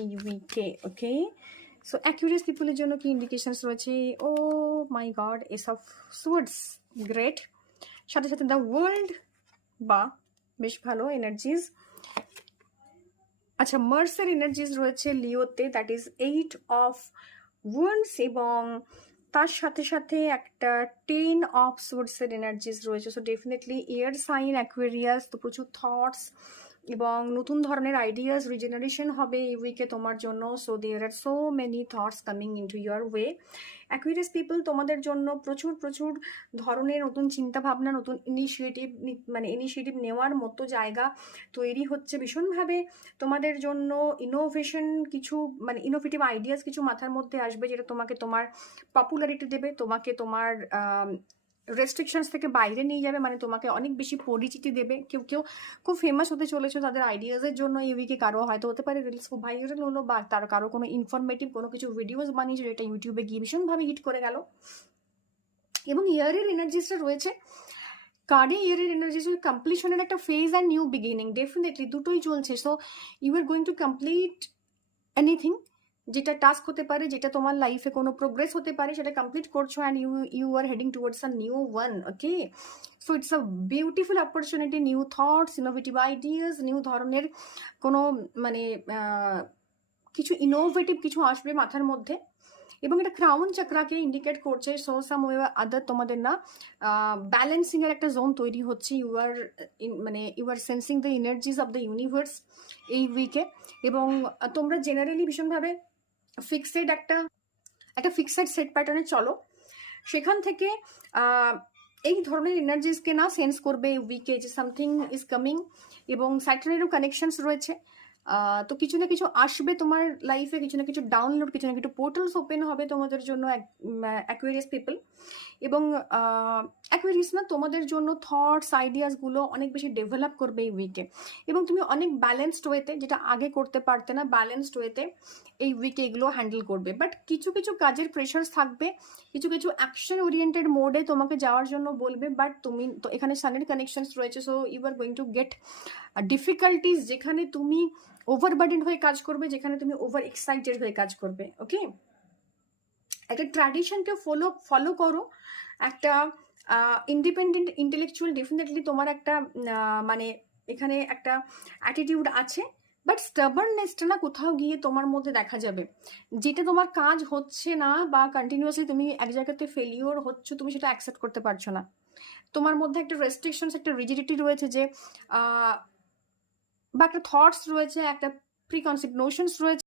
এই উইকে। ওকে, so Aquarius পিপলের জন্য কি ইন্ডিকেশনস রয়েছে? Oh my god, ace of swords, great. সাথে সাথে দ্য ওয়ার্ল্ড, বা বেশ ভালো এনার্জিজ। আচ্ছা, মার্সের এনার্জিজ রয়েছে লিওতে, দ্যাট ইজ 8 অফ ওয়ান্ডস, এবং তার সাথে সাথে একটা 10 অফ সোর্সের এনার্জিজ রয়েছে। So definitely air sign Aquarius, তো প্রচুর থটস এবং নতুন ধরনের আইডিয়াস রিজেনারেশন হবে এই উইকে তোমার জন্য। So there are so many thoughts coming into your way. Aquarius people, তোমাদের জন্য প্রচুর প্রচুর ধরনের নতুন চিন্তাভাবনা, নতুন ইনিশিয়েটিভ নেওয়ার মতো জায়গা তৈরি হচ্ছে ভীষণভাবে তোমাদের জন্য। ইনোভেশন কিছু, ইনোভেটিভ আইডিয়াস কিছু মাথার মধ্যে আসবে, যেটা তোমাকে তোমার পপুলারিটি দেবে, তোমাকে তোমার রেস্ট্রিকশনস থেকে বাইরে নিয়ে যাবে, তোমাকে অনেক বেশি পরিচিতি দেবে। কেউ কেউ খুব ফেমাস হতে চলেছে তাদের আইডিয়াজের জন্য এই উইকে। কারো হয়তো হতে পারে রিলস খুব ভাইরাল হলো, বা তার কারো কোনো ইনফরমেটিভ কোনো কিছু ভিডিওস বানিয়েছিল, এটা ইউটিউবে গিয়ে ভীষণভাবে হিট করে গেল। এবং ইয়ারের এনার্জিসটা রয়েছে কার্ডে, ইয়ারের এনার্জিস কমপ্লিশনের একটা phase and new beginning, definitely দুটোই চলছে। So you are going to complete anything, যেটা টাস্ক হতে পারে, যেটা তোমার লাইফে কোনো প্রোগ্রেস হতে পারে, সেটা কমপ্লিট করছো, and you are heading towards a new one. Okay, so it's a beautiful opportunity, new thoughts, innovative ideas, new ধরনের কোনো কিছু ইনোভেটিভ কিছু আসবে মাথার মধ্যে। এবং এটা ক্রাউন চক্রাকে ইন্ডিকেট করছে। সো সাম ওয়ে আদার তোমাদের না ব্যালেন্সিং এর একটা জোন তৈরি হচ্ছে। You are sensing the energies of the universe এই উইকে। এবং তোমরা জেনারেলি ভীষণভাবে ফিক্সড একটা ফিক্সড সেট প্যাটার্নে চলো, সেখান থেকে এই ধরনের এনার্জিসকে না সেন্স করবে এই উইকে, যে সামথিং ইজ কামিং। এবং স্যাটার্নেরও কানেকশনস রয়েছে, তো কিছু না কিছু আসবে তোমার লাইফে, কিছু না কিছু ডাউনলোড, কিছু না কিছু পোর্টালস ওপেন হবে তোমাদের জন্য অ্যাকুয়ারিয়াস পিপল। এবং অ্যাকুয়ারিয়াস না তোমাদের জন্য থটস আইডিয়াসগুলো অনেক বেশি ডেভেলপ করবে এই উইকে। এবং তুমি অনেক ব্যালেন্সড ওয়েতে, যেটা আগে করতে পারতে না, ব্যালেন্সড ওয়েতে এই উইকে এগুলো হ্যান্ডেল করবে। বাট কিছু কিছু কাজের প্রেশার থাকবে, কিছু কিছু অ্যাকশন ওরিয়েন্টেড মোডে তোমাকে যাওয়ার জন্য বলবে। বাট তুমি তো এখানে সানের কানেকশনস রয়েছে, so you are going to get difficulties, যেখানে তুমি ওভারবার্ডেন হয়ে কাজ করবে, যেখানে তুমি ওভার এক্সাইটেড হয়ে কাজ করবে। ওকে, একটা ট্র্যাডিশনকে ফলো করো, একটা ইন্ডিপেন্ডেন্ট ইন্টেলেকচুয়াল, ডেফিনেটলি তোমার একটা এখানে একটা অ্যাটিটিউড আছে। বাট স্টাবার্ননেসটা না কোথাও গিয়ে তোমার মধ্যে দেখা যাবে, যেটা তোমার কাজ হচ্ছে না, বা কন্টিনিউয়াসলি তুমি এক জায়গাতে ফেলিওর হচ্ছে, তুমি সেটা অ্যাকসেপ্ট করতে পারছো না। তোমার মধ্যে একটা রেস্ট্রিকশনস, একটা রিজিডিটি রয়েছে, যে বা একটা থটস রয়েছে, একটা প্রিকনসেপ্ট নোশনস রয়েছে।